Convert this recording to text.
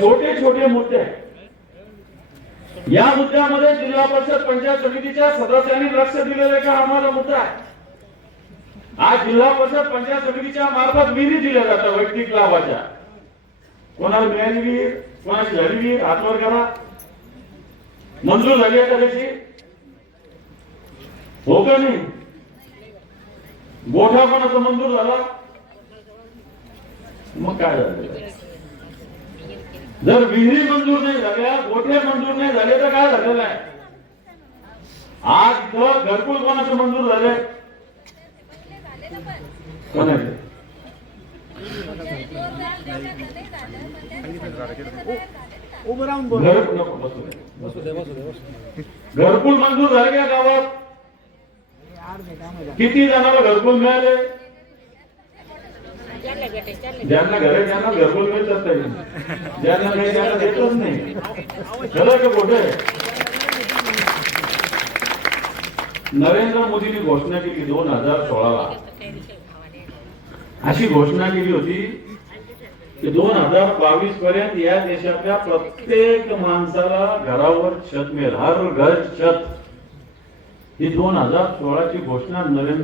छोटे छोटे मुद्दे आहेत. या मुद्द्यामध्ये जिल्हा परिषद पंचायत समितीच्या सदस्यांनी लक्ष दिलेलं का आम्हाला मुद्दा आहे. आज जिल्हा परिषद पंचायत समितीच्या मार्फत विहिरी दिल्या जातात वैयक्तिक लाभाच्या. कोणाला मिळाली विहीर कोणाची झाली विहीर हातवर करा. मंजूर झाली आहे त्याची? हो का नाही? गोठा कोणाचा मंजूर झाला? मग काय झालं? जर विहिरी मंजूर नाही झाल्या गोठे मंजूर नाही झाले तर काय झालेलं आहे? आज तर घरकुल कोणाचं मंजूर झाले घरकुल मंजूर झाले गावात? किती जणांना घरकुल मिळाले? ज्यांना घर आहे त्यांना घरकुल मिळतात तरी ज्यांना नाही त्यांना देतच नाही. झालं का कुठे नरेंद्र मोदींनी घोषणा केली दोन हजार सोळाला. अशी घोषणा केली होती की दोन हजार बावीस पर्यंत या देशातल्या प्रत्येक माणसाला घरावर छत मिळेल. हर घर छत. ही दोन हजार सोळाची घोषणा नरेंद्र